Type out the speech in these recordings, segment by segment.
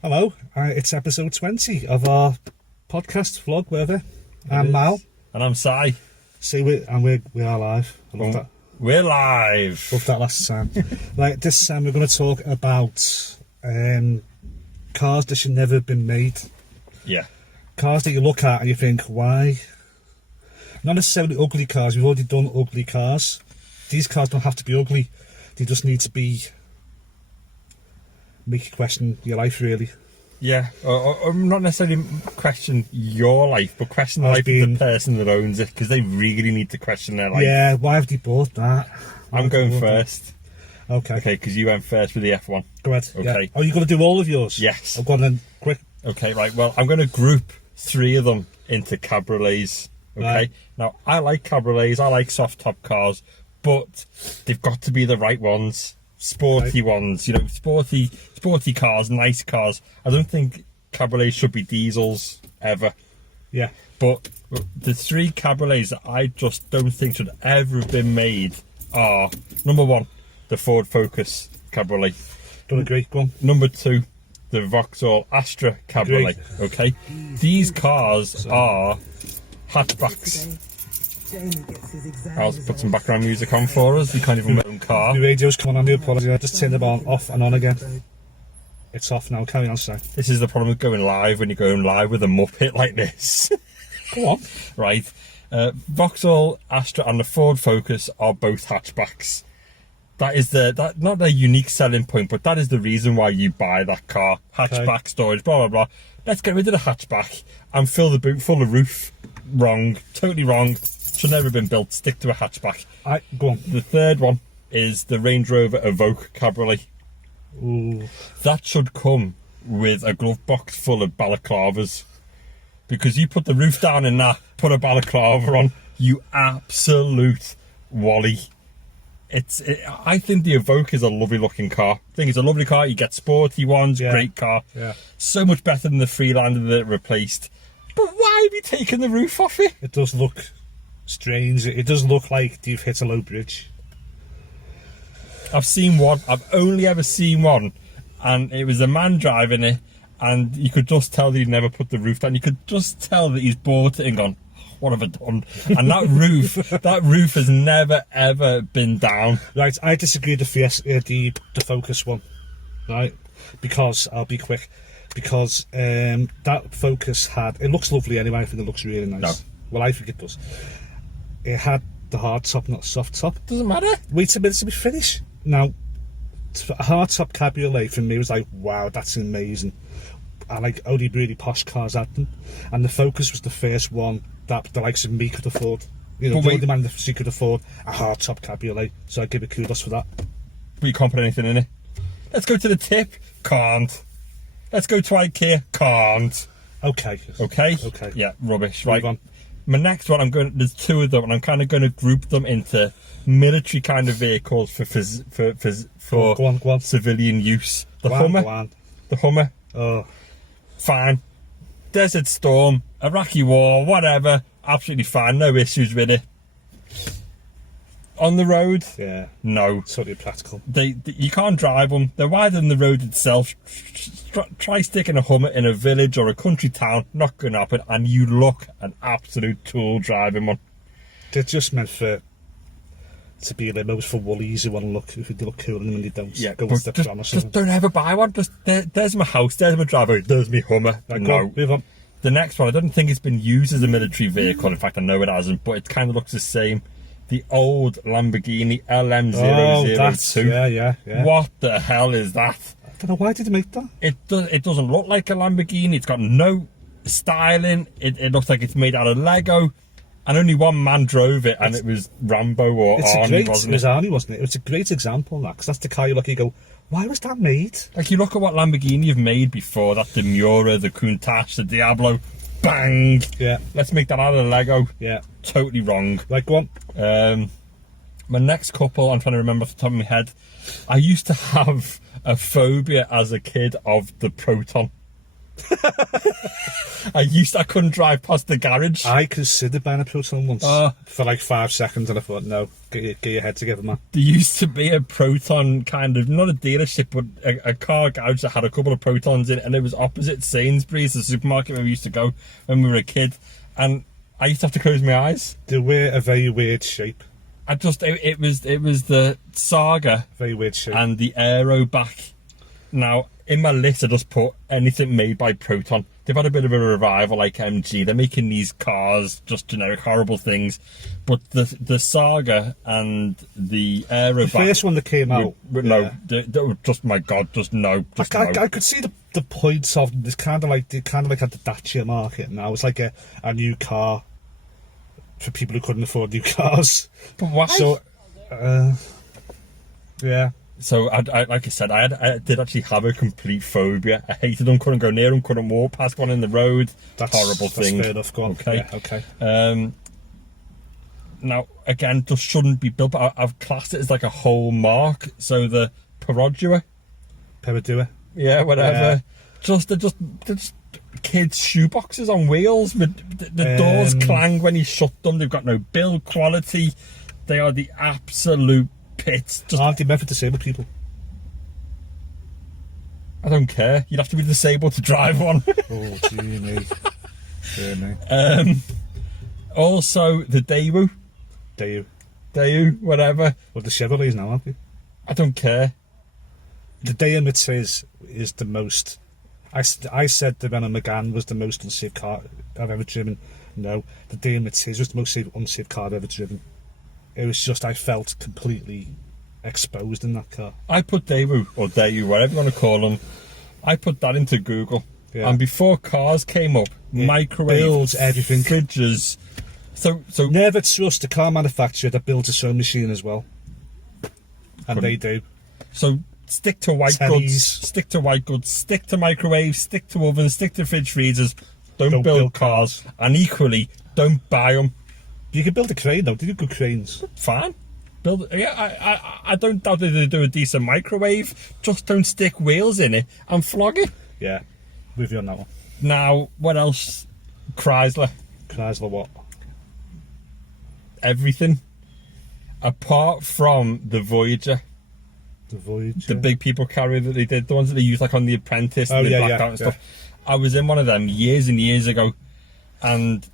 Hello, it's episode 20 of our podcast vlog, whatever. I'm Mal. And I'm Si. See, we are live. I love that. We're live. Love that last time. Right, this time we're going to talk about cars that should never have been made. Yeah. Cars that you look at and you think, why? Not necessarily ugly cars. We've already done ugly cars. These cars don't have to be ugly. They just need to be... make you question your life, really. Yeah, or not necessarily question your life, but question the life of the person that owns it, because they really need to question their life. Yeah, why have they bought that? I'm going first. Okay. Okay, because you went first with the F1. Go ahead. Okay. Yeah. Oh, you're going to do all of yours? Yes. I've got then, quick. Okay, right, well, I'm going to group three of them into cabriolets. Okay. Right. Now, I like cabriolets, I like soft top cars, but they've got to be the right ones. Sporty ones, you know, sporty cars, nice cars. I don't think cabriolets should be diesels ever. Yeah. But the three cabriolets that I just don't think should ever have been made are, number one, the Ford Focus cabriolet. Don't agree. Go on. Number two, the Vauxhall Astra cabriolet. Okay, these cars are hatchbacks. I'll put some background music on for us. You can't even own car. The radio's coming on, the apology. I just turned it on, off and on again. It's off now. Carry on, sir. This is the problem with going live when you're going live with a Muppet like this. Go on. Right. Vauxhall Astra and the Ford Focus are both hatchbacks. That is not their unique selling point, but that is the reason why you buy that car. Hatchback, storage, blah, blah, blah. Let's get rid of the hatchback and fill the boot full of roof. Wrong. Totally wrong. Should never have been built. Stick to a hatchback. Go on. The third one is the Range Rover Evoque cabriolet. Ooh. That should come with a glove box full of balaclavas, because you put the roof down in that, put a balaclava on, you absolute wally. I think the Evoque is a lovely looking car. I think it's a lovely car. You get sporty ones, great car. Yeah. So much better than the Freelander that it replaced. But why have you taken the roof off it? It does look strange. It does look like you've hit a low bridge. I've seen one. I've only ever seen one, and it was a man driving it, and you could just tell that he'd never put the roof down. You could just tell that he's bought it and gone, what have I done? And that roof has never ever been down. Right, I disagree with the Focus one, right? Because I'll be quick. Because that Focus it looks lovely anyway. I think it looks really nice. No. Well, I think it does. It had the hard top, not soft top. Doesn't matter. Wait a minute till we finish. Now, a hard top cabriolet for me was like, wow, that's amazing. I like only really posh cars had them, and the Focus was the first one that the likes of me could afford. You know, the man that she could afford a hard top cabriolet. So I give it kudos for that. But you can't put anything in it. Let's go to the tip. Can't. Let's go to IKEA. Can't. Okay. Okay. Okay. Yeah, rubbish. Right. Move on. My next one, there's two of them, and I'm kind of going to group them into military kind of vehicles for Go on. civilian use. The Go Hummer. on. The Hummer. Oh. Fine. Desert Storm, Iraqi War, whatever. Absolutely fine. No issues with it. On the road? Yeah. No. Totally practical. You can't drive them. They're wider than the road itself. Try sticking a Hummer in a village or a country town. Not going to happen. And you look an absolute tool driving one. They're just meant to be limos for woolies who want to look, if they look cool and when they don't. Yeah, go one step down or something. just don't ever buy one. There's my house, there's my driveway, there's my Hummer. Right, no. Move on. The next one, I don't think it's been used as a military vehicle. In fact, I know it hasn't, but it kind of looks the same. The old Lamborghini LM002. Yeah. What the hell is that? I don't know, why did they make that? It doesn't look like a Lamborghini. It's got no styling. It looks like it's made out of Lego. And only one man drove it, and it was Rambo or Arnie, wasn't it? It was Arnie, wasn't it? It's a great example of that, because that's the car you look and you go, why was that made? Like, you look at what Lamborghini have made before, that the Miura, the Countach, the Diablo, bang! Yeah. Let's make that out of Lego. Yeah. Totally wrong. Right, go on. My next couple, I'm trying to remember off the top of my head, I used to have a phobia as a kid of the Proton. I couldn't drive past the garage. I considered buying a Proton once for like 5 seconds, and I thought, no, get your head together, man. There used to be a Proton kind of, not a dealership, but a car garage that had a couple of Protons in, and it was opposite Sainsbury's, the supermarket where we used to go when we were a kid. And I used to have to close my eyes. They were a very weird shape. It was the Saga, Very weird shape. and the Aero back. Now, in my list, I just put anything made by Proton. They've had a bit of a revival, like MG. They're making these cars, just generic, horrible things. But the Saga and the Aero The first one that came out. no, they were just, my God, just no. Just no. I could see the points of this kind of like, they kind of like had the Dacia market now. It's like a new car for people who couldn't afford new cars. But why? So, yeah. So, I like I said, I did actually have a complete phobia. I hated them, couldn't go near them, couldn't walk past one in the road. Horrible thing. That's fair enough, go on. Okay. Yeah, okay. Now, again, just shouldn't be built, but I've classed it as like a whole mark. So the Perodua, yeah, whatever. Yeah. They're just kids' shoeboxes on wheels. The doors clang when you shut them. They've got no build quality. They are the absolute pits. Aren't they meant for disabled people? I don't care. You'd have to be disabled to drive one. Oh, gee me. Dear me. Also, the Daewoo, whatever. Well, the Chevrolets now, aren't they? I don't care. The Daewoo Matiz is the most... I said the Renault Megane was the most unsafe car I've ever driven. No, the Daewoo Matiz was the most unsafe car I've ever driven. It was just, I felt completely exposed in that car. I put Daewoo, or Daewoo, whatever you want to call them, I put that into Google. Yeah. And before cars came up, microwaves, builds everything. fridges. So Never trust a car manufacturer that builds a sewing machine as well. And they do. So stick to white goods, stick to microwaves, stick to ovens, stick to fridge freezers. Don't build cars. And equally, don't buy them. You can build a crane though, they do good cranes. Fine. Build. Yeah, I don't doubt that they do a decent microwave. Just don't stick wheels in it and flog it. Yeah, with you on that one. Now, what else? Chrysler. Chrysler what? Everything. Apart from the Voyager. The Voyager? The big people carrier that they did. The ones that they used like on The Apprentice. Oh, and yeah, Blackout and stuff. I was in one of them years and years ago. And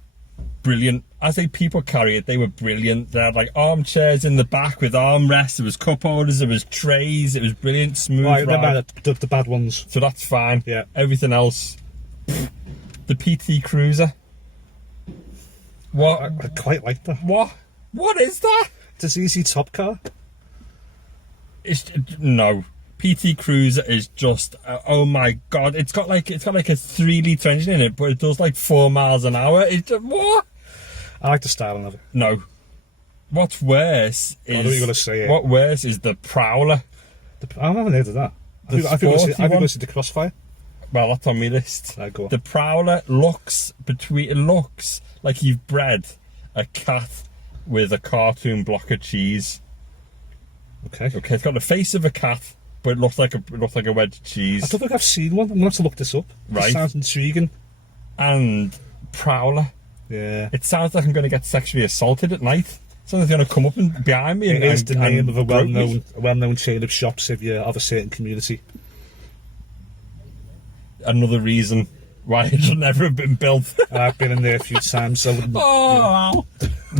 brilliant. As a people carrier, they were brilliant. They had like armchairs in the back with armrests. There was cup holders. There was trays. It was brilliant, smooth ride. Remember the bad ones. So that's fine. Yeah. Everything else. The PT Cruiser. What? I quite like that. What is that? It's an easy top car. No. PT Cruiser is just oh my God! It's got like a 3-litre engine in it, but it does like 4 miles an hour. It's just, what? I like the styling of it. No. What's worse is I know what you're gonna say. What worse is the Prowler. I haven't heard of that. I've been listening to the Crossfire. Well, that's on my list. Go on. The Prowler looks like you've bred a cat with a cartoon block of cheese. Okay. Okay, it's got the face of a cat, but it looks like a wedge of cheese. I don't think I've seen one. I'm gonna have to look this up. Right. It sounds intriguing. And Prowler. Yeah. It sounds like I'm going to get sexually assaulted at night. Someone's going to come up and behind me. It is the name of a grope well-known chain of shops if you're of a certain community. Another reason why it should never have been built. I've been in there a few times, so oh,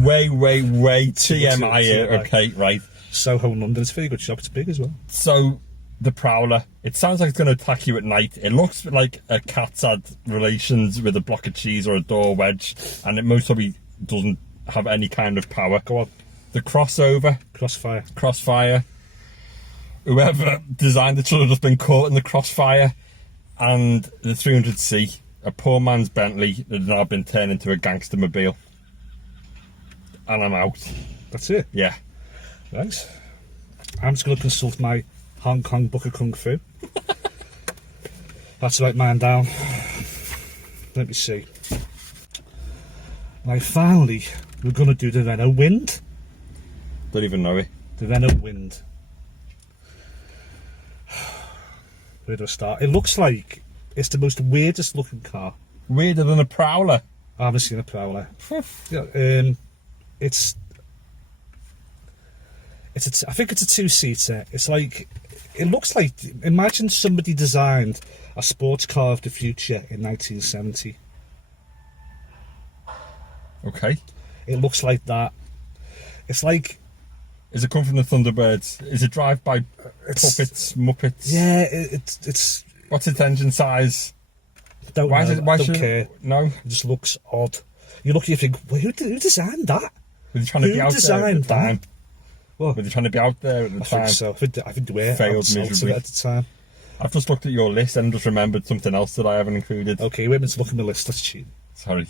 way TMI here. Okay, right. Soho in London. It's a very good shop. It's big as well. So the Prowler, it sounds like it's going to attack you at night. It looks like a cat's had relations with a block of cheese or a door wedge, and it most probably doesn't have any kind of power. Go on. The Crossfire. Whoever designed it should have just been caught in the crossfire. And the 300C, a poor man's Bentley that has now been turned into a gangster mobile. And I'm out. That's it? Yeah. Nice. I'm just going to consult my Hong Kong Book of Kung Fu. That's write mine down. Let me see. Right, finally, we're going to do the Renault Wind. Don't even know it. The Renault Wind. Where do I start? It looks like It's the most weirdest looking car. Weirder than a Prowler. I haven't seen a Prowler. Yeah, it's I think it's a two-seater. It's like, it looks like, imagine somebody designed a sports car of the future in 1970. Okay. It looks like that. It's like... Is it come from the Thunderbirds? Is it drive-by puppets, Muppets? Yeah, it's... What's its engine size? Don't Why know. is it? Why don't should care. No. It just looks odd. You look, you think, well, who designed that? Were they trying to Who be out there at designed the time? What? Were they trying to be out there at the I time? think so. I think they were. Failed I was out of miserably. it at the time. I've just looked at your list and just remembered something else that I haven't included. Okay, women's looking at the list. That's cheating. Sorry.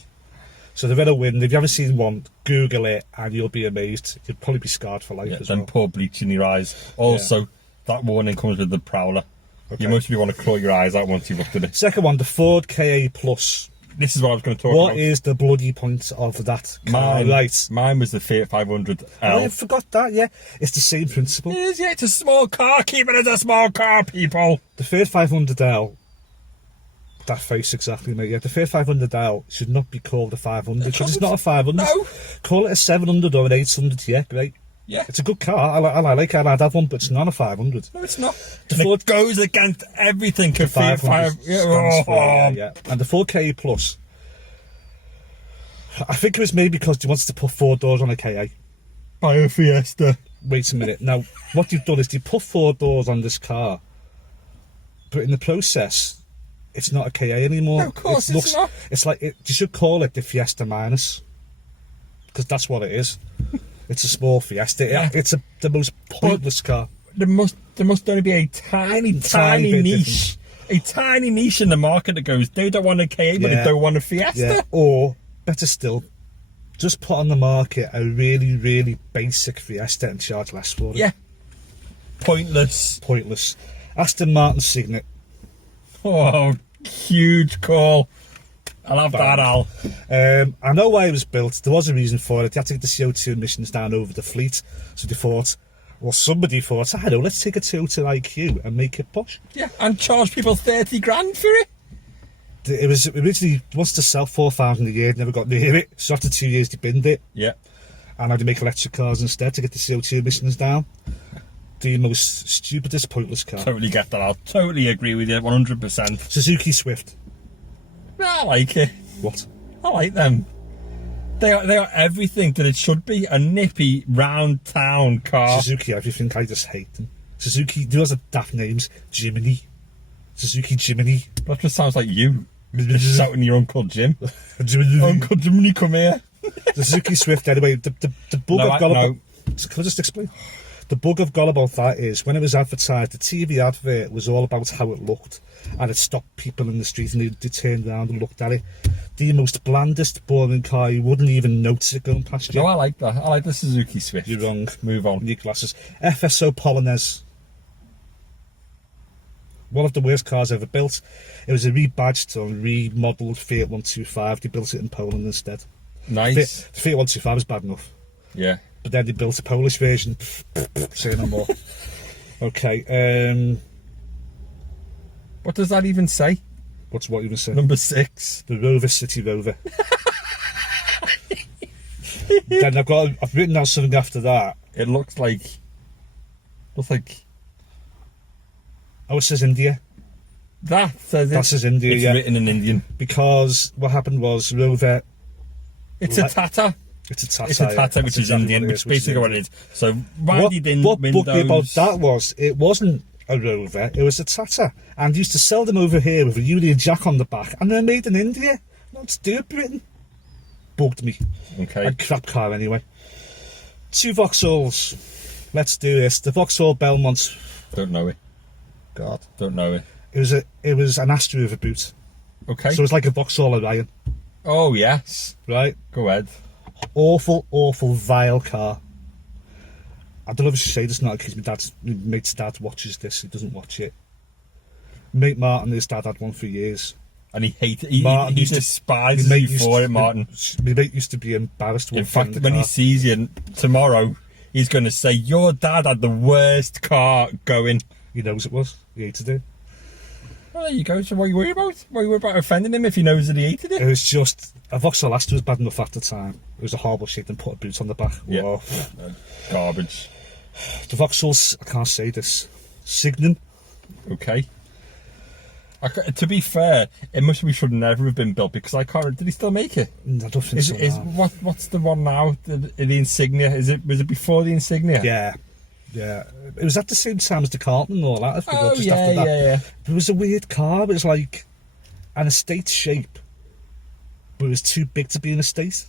So they've had a win. If you haven't seen one, Google it and you'll be amazed. You'll probably be scarred for life Yeah, as then well. pour bleach in your eyes. Also, that warning comes with the Prowler. Okay. You mostly want to claw your eyes out once you've looked at it. Second one, the Ford KA Plus. This is what I was going to talk What about. is the bloody point of that car? Mine was the Fiat 500L. I forgot that, yeah. It's the same principle. It is, yeah, it's a small car. Keep it as a small car, people. The Fiat 500L, that face exactly, mate. Yeah, the Fiat 500L should not be called a 500 because it's not a 500. No. Call it a 700 or an 800, yeah, great. Yeah. It's a good car. I like it. I'd have one, but it's not a 500. No, it's not. The And Ford it goes against everything. A Fiat 500 stands for, yeah. yeah. And the 4KA Plus, I think it was maybe because they wanted to put 4 doors on a KA. Buy a Fiesta. Wait a minute. Now, what you've done is you put 4 doors on this car, but in the process, it's not a KA anymore. No, of course it's not. It's like, you should call it the Fiesta Minus, because that's what it is. It's a small Fiesta. Yeah. It's the most pointless car. There must only be a tiny bit niche. A tiny niche in the market that goes, they don't want a KA, but they Yeah. don't want a Fiesta. Yeah. Or, better still, just put on the market a really, really basic Fiesta and charge less for it. Yeah. Pointless. Pointless. Aston Martin Signet. Oh, huge call. I'll have that, Al. I know why it was built. There was a reason for it. They had to get the CO2 emissions down over the fleet. So they thought, well, somebody thought, I don't know, let's take a Toyota IQ and make it posh. Yeah, and charge people 30 grand for it. It was originally, wants to sell 4,000 a year, never got near it. So after 2 years, they binned it. Yeah. And now they make electric cars instead to get the CO2 emissions down. The most stupidest, pointless car. Totally get that. I'll totally agree with you, 100%. Suzuki Swift. I like it. What? I like them. They are everything that it should be. A nippy, round town car. Suzuki, everything. I just hate them. Suzuki, there was a daft names. Jiminy. Suzuki Jiminy. That just sounds like you. Just shouting your Uncle Jim. Jiminy. Uncle Jiminy, come here. Suzuki Swift, anyway, the bug No, I've got no. about... Can I just explain? The bug I've got about that is, when it was advertised, the TV advert was all about how it looked, and it stopped people in the street and they turned around and looked at it. The most blandest, boring car, you wouldn't even notice it going past you. No, I like that. I like the Suzuki Swift. You're wrong. Move on. New glasses. FSO Polonaise. One of the worst cars ever built. It was a rebadged or remodelled Fiat 125. They built it in Poland instead. Nice. The Fiat 125 was bad enough. Yeah. But then they built a Polish version. Say no more. Okay. What does that even say? What's what you were saying? Number 6. The Rover City Rover. Then I've written down something after that. It looks like. Oh, it says India. That says it. That says India, It's yeah. written in Indian. Because what happened was Rover. It's a Tata. It's a Tata. It's a yeah. Tata, which That's is exactly Indian, what it which is, is basically what it is. So, What rounded in bugged windows. me about that was it wasn't a Rover, it was a Tata, and used to sell them over here with a Union Jack on the back, and they're made in India. Not to do with Britain. Bugged me. Okay. A crap car anyway. 2 Vauxhalls. Let's do this. The Vauxhall Belmont. Don't know it. God. Don't know it. It was an Astra with a boot. Okay. So it's like a Vauxhall Orion, Oh, yes. right? Go ahead. Awful, vile car. I don't know if I should say this now because my mate's dad watches this. He doesn't watch it. Mate Martin, his dad had one for years. And he hated he Martin used to- despises my you mate used for to- it, Martin. My mate used to be embarrassed. In fact, when he sees you tomorrow, he's going to say, your dad had the worst car going. He knows it was. He hated it. Well, there you go. So what are you worried about? What are you worried about offending him if he knows that he hated it? It was just a Vauxhall Astra was bad enough at the time. It was a horrible shape and put a boot on the back. Yeah. Whoa. Garbage. The Vauxhalls, I can't say this. Signan. Okay. To be fair, it should never have been built because I can't. Did he still make it? I don't think so. What's the one now? The Insignia? Was it before the Insignia? Yeah. It was at the same time as the Carlton and all that. After that. Yeah. It was a weird car. It was like an estate shape, but it was too big to be an estate.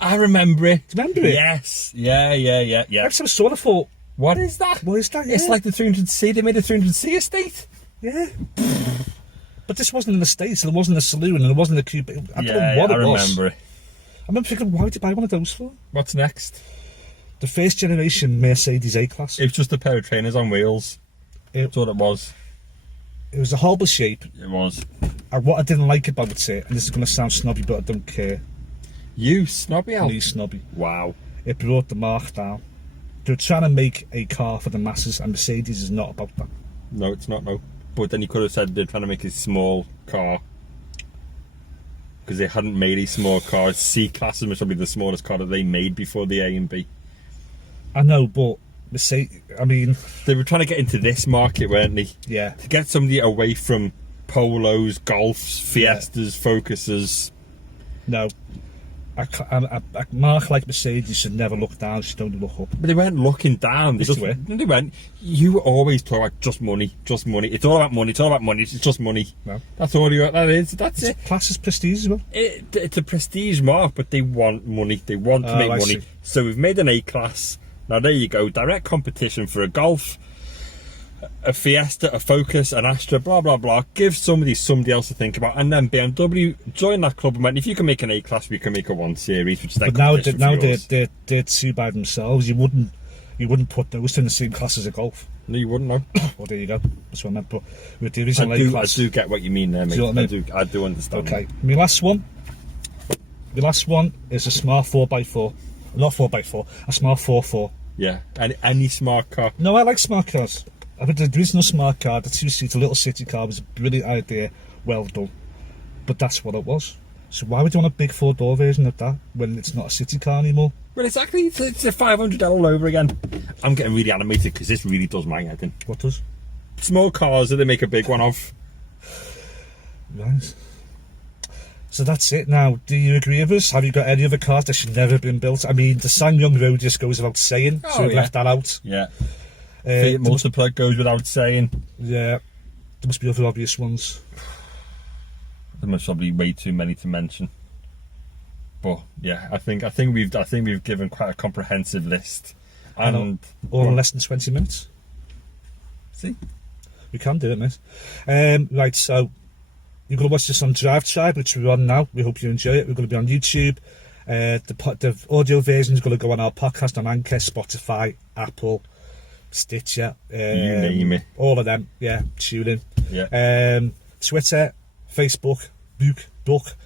I remember it. Do you remember it? Yes. Yeah. Every time I saw it, I thought, what is that? It's like the 300C. They made a 300C estate. Yeah. But this wasn't an estate, and it wasn't a saloon, and it wasn't a coupe. I don't know what it was. I remember it. I remember thinking, why would you buy one of those for? What's next? The first generation Mercedes A-Class. It was just a pair of trainers on wheels. That's what it was. It was a horrible shape. It was. And what I didn't like about it, and this is going to sound snobby, but I don't care. You snobby, Al? Me snobby. Wow. It brought the mark down. They're trying to make a car for the masses, and Mercedes is not about that. No, it's not, no. But then you could have said they're trying to make a small car. Because they hadn't made a small car. C-Class was probably the smallest car that they made before the A and B. I know, but Mercedes, I mean... They were trying to get into this market, weren't they? Yeah. To get somebody away from Polos, Golfs, Fiestas, Focuses. No. A mark like Mercedes should never look down, should only look up. But they weren't looking down. They went. You always talk about just money. It's all about money. It's just money. No. That's all that's it. Class is prestige as well. It's a prestige mark, but they want money. They want to make money. See. So we've made an A-Class. Now there you go. Direct competition for a Golf, a Fiesta, a Focus, an Astra, blah blah blah. Give somebody else to think about, and then BMW join that club and went, if you can make an A-Class, we can make a 1 Series, which is but now they're two by themselves. You wouldn't put those in the same class as a Golf. No, you wouldn't know. Well, there you go. That's what I meant. But with the original A-Class, I do get what you mean there, mate. Do you know what I mean? I do understand. Okay, my last one is a smart 4x4. Not 4x4, a smart 4x4. Yeah, any smart car. No, I like smart cars. I mean, the original smart car, the 2-seater little city car, was a brilliant idea, well done. But that's what it was. So why would you want a big 4-door version of that when it's not a city car anymore? Well, exactly. It's a 500 all over again. I'm getting really animated because this really does my head in. What does? Small cars that they make a big one of. Right. So that's it now. Do you agree with us? Have you got any other cars that should never have been built? I mean, the Ssangyong Rodius goes without saying, so we've left that out. Yeah. Fiat Multipla goes without saying. Yeah. There must be other obvious ones. There must probably way too many to mention. But yeah, I think we've given quite a comprehensive list. And all in less than 20 minutes. See? We can do it, mate. Right, so you're going to watch this on Drive Tribe, which we're on now. We hope you enjoy it. We're going to be on YouTube. The audio version is going to go on our podcast on Anchor, Spotify, Apple, Stitcher. You name it. All of them. Yeah, tune in. Yeah. Twitter, Facebook, Book,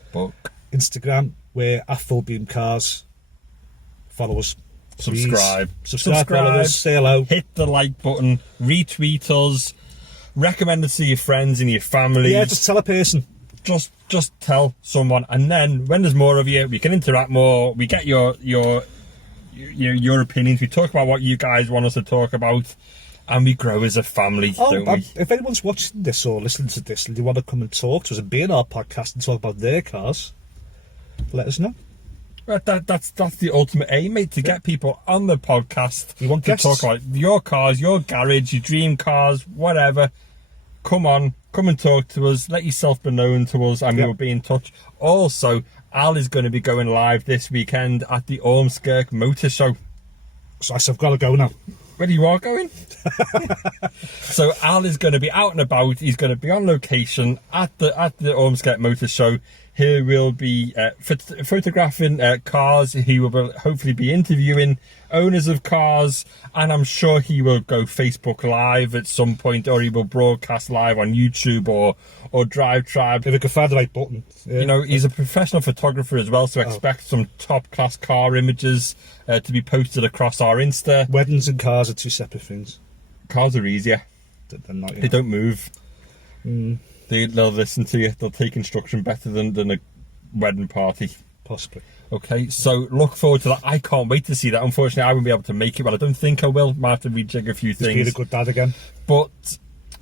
Instagram. We're at Full Beam Cars. Follow us. Subscribe. Follow us. Say hello. Hit the like button. Retweet us. Recommend it to your friends and your family. Yeah, just tell a person. Just tell someone, and then when there's more of you, we can interact more. We get your opinions. We talk about what you guys want us to talk about, and we grow as a family, don't we? If anyone's watching this or listening to this and they want to come and talk to us and be in our podcast and talk about their cars, let us know. Right, that's the ultimate aim, mate, to get people on the podcast. We want to guests. talk about your cars, your garage, your dream cars, whatever. Come and talk to us. Let yourself be known to us, and we'll be in touch. Also, Al is going to be going live this weekend at the Ormskirk Motor Show. So I've got to go now. Where you are going? So Al is going to be out and about. He's going to be on location at the Ormskirk Motor Show. He will be photographing cars. He will hopefully be interviewing owners of cars, and I'm sure he will go Facebook Live at some point, or he will broadcast live on YouTube or Drive Tribe. If we could find the right button. Yeah. You know, he's a professional photographer as well, so expect some top-class car images to be posted across our Insta. Weddings and cars are two separate things. Cars are easier. They're not, They don't move. They'll listen to you. They'll take instruction better than a wedding party. Possibly. Okay, so look forward to that. I can't wait to see that. Unfortunately, I won't be able to make it, but I don't think I will. Might have to rejig a few things. He's been a good dad again. But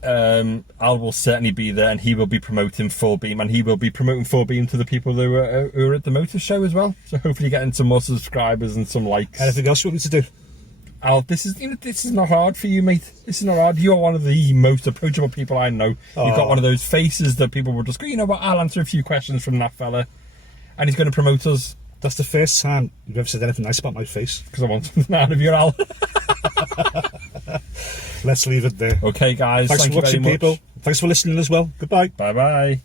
Al will certainly be there, and he will be promoting Full Beam, and he will be promoting Full Beam to the people who are at the motor show as well. So hopefully getting some more subscribers and some likes. Anything else you want me to do? Al, this is not hard for you, mate. This is not hard. You're one of the most approachable people I know. You've got one of those faces that people will just go, you know what, I'll answer a few questions from that fella, and he's going to promote us. That's the first time you've ever said anything nice about my face. Because I want something out of you, Al. Let's leave it there. Okay, guys. Thanks for watching, people. Thanks for listening as well. Goodbye. Bye-bye.